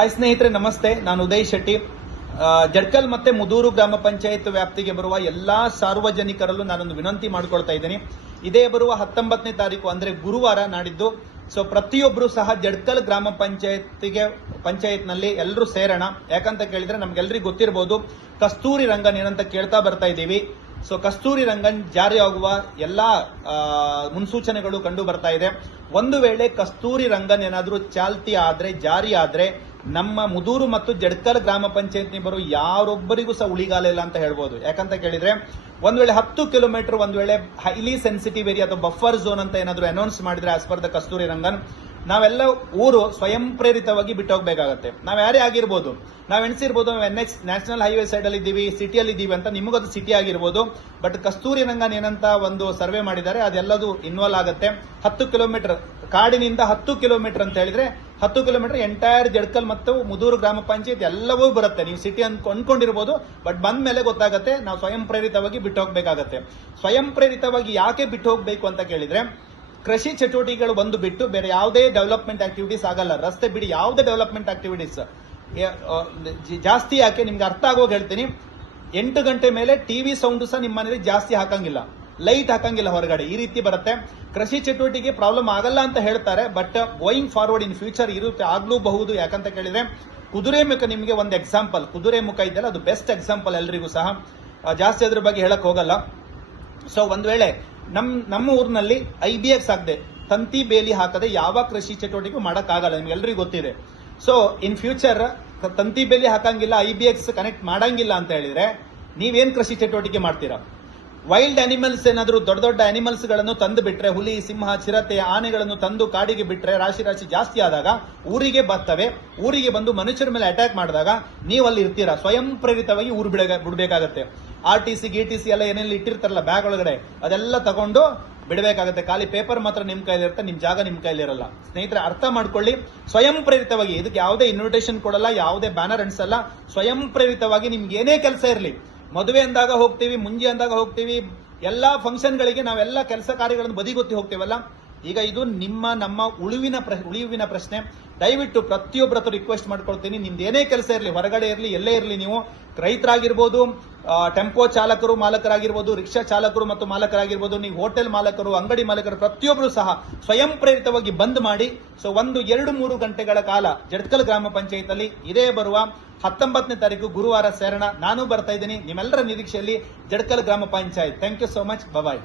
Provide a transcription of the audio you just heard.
Hi ಸ್ನೇಹಿತರೆ, ನಮಸ್ತೆ. ನಾನು ಉದಯ್ ಶೆಟ್ಟಿ. ಜಡ್ಕಲ್ ಮತ್ತೆ ಮುದೂರು ಗ್ರಾಮ ಪಂಚಾಯತ್ ವ್ಯಾಪ್ತಿಗೆ ಬರುವ ಎಲ್ಲಾ ಸಾರ್ವಜನಿಕರಲ್ಲೂ ನಾನೊಂದು ವಿನಂತಿ ಮಾಡ್ಕೊಳ್ತಾ ಇದ್ದೀನಿ. ಇದೇ ಬರುವ 19ನೇ ತಾರೀಕು ಅಂದ್ರೆ ಗುರುವಾರ ನಾಡಿದ್ದು. ಸೊ ಪ್ರತಿಯೊಬ್ಬರು ಸಹ ಜಡ್ಕಲ್ ಗ್ರಾಮ ಪಂಚಾಯತ್ ನಲ್ಲಿ ಎಲ್ಲರೂ ಸೇರೋಣ. ಯಾಕಂತ ಕೇಳಿದ್ರೆ ನಮ್ಗೆಲ್ರಿಗೂ ಗೊತ್ತಿರಬಹುದು, ಕಸ್ತೂರಿ ರಂಗನ್ ಏನಂತ ಕೇಳ್ತಾ ಬರ್ತಾ ಇದ್ದೀವಿ. ಸೊ ಕಸ್ತೂರಿ ರಂಗನ್ ಜಾರಿಯಾಗುವ ಎಲ್ಲಾ ಮುನ್ಸೂಚನೆಗಳು ಕಂಡು ಬರ್ತಾ ಇದೆ. ಒಂದು ವೇಳೆ ಕಸ್ತೂರಿ ರಂಗನ್ ಏನಾದರೂ ಚಾಲ್ತಿ ಆದ್ರೆ, ಜಾರಿ ಆದ್ರೆ, ನಮ್ಮ ಮುದೂರು ಮತ್ತು ಜಡ್ಕಲ್ ಗ್ರಾಮ ಪಂಚಾಯತ್ ಬರೋ ಯಾರೊಬ್ಬರಿಗೂ ಸಹ ಉಳಿಗಾಲ ಇಲ್ಲ ಅಂತ ಹೇಳ್ಬೋದು. ಯಾಕಂತ ಕೇಳಿದ್ರೆ ಒಂದ್ ವೇಳೆ 10 ಕಿಲೋಮೀಟರ್ ಒಂದ್ ವೇಳೆ ಹೈಲಿ ಸೆನ್ಸಿಟಿವ್ ಏರಿಯಾ ಅಥವಾ ಬಫರ್ ಝೋನ್ ಅಂತ ಏನಾದ್ರು ಅನೌನ್ಸ್ ಮಾಡಿದ್ರೆ as per the Kasturi Rangan, ನಾವೆಲ್ಲ ಊರು ಸ್ವಯಂ ಪ್ರೇರಿತವಾಗಿ ಬಿಟ್ಟು ಹೋಗ್ಬೇಕಾಗತ್ತೆ. ನಾವ್ ಯಾರೇ ಆಗಿರ್ಬೋದು, ನಾವ್ ಎಣಿಸಿರ್ಬೋದು ನ್ಯಾಷನಲ್ ಹೈವೇ ಸೈಡ್ ಅಲ್ಲಿ ಇದ್ದೀವಿ, ಸಿಟಿಯಲ್ಲಿ ಇದ್ದೀವಿ ಅಂತ, ನಿಮಗದು ಸಿಟಿ ಆಗಿರ್ಬೋದು. ಬಟ್ ಕಸ್ತೂರಿ ರಂಗನ್ ಏನಂತ ಒಂದು ಸರ್ವೆ ಮಾಡಿದ್ದಾರೆ, ಅದೆಲ್ಲದು ಇನ್ವಾಲ್ವ್ ಆಗುತ್ತೆ. 10 ಕಿಲೋಮೀಟರ್ ಕಾಡಿನಿಂದ 10 ಕಿಲೋಮೀಟರ್ ಅಂತ ಹೇಳಿದ್ರೆ 10 ಕಿಲೋಮೀಟರ್ ಎಂಟೈರ್ ಜಡ್ಕಲ್ ಮತ್ತು ಮುದೂರು ಗ್ರಾಮ ಪಂಚಾಯತ್ ಎಲ್ಲವೂ ಬರುತ್ತೆ. ನೀವು ಸಿಟಿ ಅನ್ಕೊಂಡಿರ್ಬೋದು, ಬಟ್ ಬಂದ ಮೇಲೆ ಗೊತ್ತಾಗುತ್ತೆ ನಾವು ಸ್ವಯಂ ಪ್ರೇರಿತವಾಗಿ ಬಿಟ್ಟು ಹೋಗ್ಬೇಕಾಗತ್ತೆ. ಸ್ವಯಂ ಪ್ರೇರಿತವಾಗಿ ಯಾಕೆ ಬಿಟ್ಟು ಹೋಗ್ಬೇಕು ಅಂತ ಕೇಳಿದ್ರೆ, ಕೃಷಿ ಚಟುವಟಿಕೆಗಳು ಒಂದು ಬಿಟ್ಟು ಬೇರೆ ಯಾವುದೇ ಡೆವಲಪ್ಮೆಂಟ್ ಆಕ್ಟಿವಿಟೀಸ್ ಆಗಲ್ಲ. ರಸ್ತೆ ಬಿಡಿ ಯಾವುದೇ ಡೆವಲಪ್ಮೆಂಟ್ ಆಕ್ಟಿವಿಟೀಸ್ ಜಾಸ್ತಿ ಯಾಕೆ ನಿಮ್ಗೆ ಅರ್ಥ ಆಗೋಗಿ ಹೇಳ್ತೀನಿ. 8 ಗಂಟೆ ಮೇಲೆ ಟಿವಿ ಸೌಂಡ್ ಸಹ ನಿಮ್ಮ ಮನೇಲಿ ಜಾಸ್ತಿ ಹಾಕಂಗಿಲ್ಲ, ಲೈಟ್ ಹಾಕಂಗಿಲ್ಲ ಹೊರಗಡೆ, ಈ ರೀತಿ ಬರುತ್ತೆ. ಕೃಷಿ ಚಟುವಟಿಕೆ ಪ್ರಾಬ್ಲಮ್ ಆಗಲ್ಲ ಅಂತ ಹೇಳ್ತಾರೆ, but going forward in future ಇರುತ್ತೆ, ಆಗ್ಲೂಬಹುದು. ಯಾಕಂತ ಕೇಳಿದ್ರೆ ಕುದುರೆಮುಖ ನಿಮಗೆ ಒಂದು ಎಕ್ಸಾಂಪಲ್, ಕುದುರೆಮುಖ ಇದೆಯಲ್ಲ ಅದು ಬೆಸ್ಟ್ ಎಕ್ಸಾಂಪಲ್ ಎಲ್ರಿಗೂ ಸಹ. ಜಾಸ್ತಿ ಅದ್ರ ಬಗ್ಗೆ ಹೇಳಕ್ ಹೋಗಲ್ಲ. ಸೊ ಒಂದ್ ವೇಳೆ ನಮ್ಮ ಊರಿನಲ್ಲಿ IBX ಆಗದೆ, ತಂತಿ ಬೇಲಿ ಹಾಕದೆ ಯಾವ ಕೃಷಿ ಚಟುವಟಿಕೆ ಮಾಡಕ್ ಆಗಲ್ಲ, ನಿಮ್ಗೆ ಎಲ್ರಿಗೂ ಗೊತ್ತಿದೆ. ಸೊ ಇನ್ ಫ್ಯೂಚರ್ ತಂತಿ ಬೇಲಿ ಹಾಕಂಗಿಲ್ಲ, IBX ಕನೆಕ್ಟ್ ಮಾಡಂಗಿಲ್ಲ ಅಂತ ಹೇಳಿದ್ರೆ ನೀವೇನ್ ಕೃಷಿ ಚಟುವಟಿಕೆ ಮಾಡ್ತೀರಾ? ವೈಲ್ಡ್ ಅನಿಮಲ್ಸ್ ಏನಾದ್ರು ದೊಡ್ಡ ದೊಡ್ಡ ಅನಿಮಲ್ಸ್ ಗಳನ್ನು ತಂದು ಬಿಟ್ರೆ, ಹುಲಿ, ಸಿಂಹ, ಚಿರತೆ, ಆನೆಗಳನ್ನು ತಂದು ಕಾಡಿಗೆ ಬಿಟ್ರೆ ರಾಶಿ ಜಾಸ್ತಿ ಆದಾಗ ಊರಿಗೆ ಬರ್ತವೆ. ಊರಿಗೆ ಬಂದು ಮನುಷ್ಯರ ಮೇಲೆ ಅಟ್ಯಾಕ್ ಮಾಡಿದಾಗ ನೀವು ಅಲ್ಲಿ ಇರ್ತೀರಾ, ಸ್ವಯಂ ಪ್ರೇರಿತವಾಗಿ ಊರು ಬಿಡಬೇಕಾಗತ್ತೆ. RTC GTC ಎಲ್ಲ ಏನೆಲ್ಲ ಇಟ್ಟಿರ್ತಾರಲ್ಲ ಬ್ಯಾಗ್ ಒಳಗಡೆ, ಅದೆಲ್ಲ ತಗೊಂಡು ಬಿಡಬೇಕಾಗತ್ತೆ. ಖಾಲಿ ಪೇಪರ್ ಮಾತ್ರ ನಿಮ್ ಕೈಲಿ ಇರುತ್ತೆ, ನಿಮ್ ಜಾಗ ನಿಮ್ ಕೈಲಿ ಇರಲ್ಲ. ಸ್ನೇಹಿತರೆ, ಅರ್ಥ ಮಾಡ್ಕೊಳ್ಳಿ. ಸ್ವಯಂ ಪ್ರೇರಿತವಾಗಿ, ಇದಕ್ಕೆ ಯಾವುದೇ ಇನ್ವಿಟೇಷನ್ ಕೊಡಲ್ಲ, ಯಾವುದೇ ಬ್ಯಾನರ್ ಅಂಟಿಸಲ್ಲ. ಸ್ವಯಂ ಪ್ರೇರಿತವಾಗಿ ನಿಮ್ಗೆ ಏನೇ ಕೆಲಸ ಇರಲಿ, ಮದುವೆ ಅಂದಾಗ ಹೋಗ್ತೀವಿ, ಮುಂಜಿ ಅಂದಾಗ ಹೋಗ್ತೀವಿ, ಎಲ್ಲಾ ಫಂಕ್ಷನ್ ಗಳಿಗೆ ನಾವೆಲ್ಲ ಕೆಲಸ ಕಾರ್ಯಗಳನ್ನು ಬದಿಗೊತ್ತಿ ಹೋಗ್ತೀವಲ್ಲ. ಈಗ ಇದು ನಮ್ಮ ಉಳಿವಿನ ಪ್ರಶ್ನೆ. ದಯವಿಟ್ಟು ಪ್ರತಿಯೊಬ್ಬರ ಹತ್ರ ರಿಕ್ವೆಸ್ಟ್ ಮಾಡ್ಕೊಳ್ತೀನಿ, ನಿಮ್ದು ಏನೇ ಕೆಲಸ ಇರಲಿ, ಹೊರಗಡೆ ಇರಲಿ, ಎಲ್ಲೇ ಇರಲಿ, ನೀವು ರೈತರಾಗಿರ್ಬೋದು, ಟೆಂಪೋ ಚಾಲಕರು ಮಾಲಕರಾಗಿರ್ಬೋದು, ರಿಕ್ಷಾ ಚಾಲಕರು ಮತ್ತು ಮಾಲಕರಾಗಿರ್ಬೋದು, ನೀವು ಹೋಟೆಲ್ ಮಾಲಕರು, ಅಂಗಡಿ ಮಾಲಕರು, ಪ್ರತಿಯೊಬ್ಬರು ಸಹ ಸ್ವಯಂ ಪ್ರೇರಿತವಾಗಿ ಬಂದ್ ಮಾಡಿ. ಸೊ 1-2-3 ಗಂಟೆಗಳ ಕಾಲ ಜಡ್ಕಲ್ ಗ್ರಾಮ ಪಂಚಾಯತ್ ಅಲ್ಲಿ ಇದೇ ಬರುವ 19ನೇ ತಾರೀಕು ಗುರುವಾರ ಸೇರೋಣ. ನಾನು ಬರ್ತಾ ಇದ್ದೀನಿ ನಿಮ್ಮೆಲ್ಲರ ನಿರೀಕ್ಷೆಯಲ್ಲಿ ಜಡ್ಕಲ್ ಗ್ರಾಮ panchayat. Thank you so much. Bye.